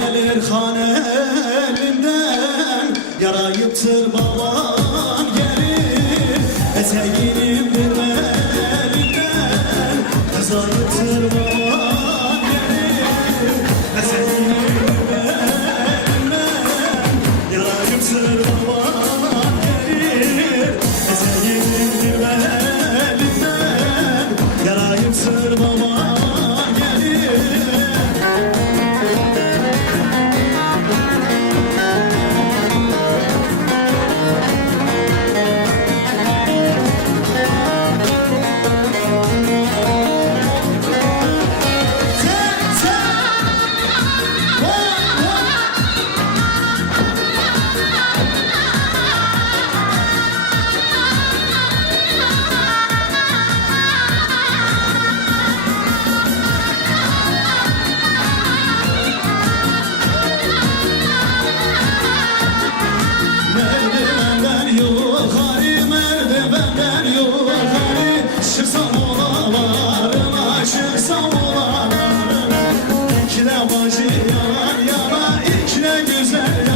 gelir han elinden Yarayıptır baban gelir. Eteğinin bir elinden Kızarıptır baban gelir. Eteğinin bir elinden Yarayıptır baban gelir. Eteğinin bir elinden Yarayıptır baban İkile bacı yana yana, ikile güzel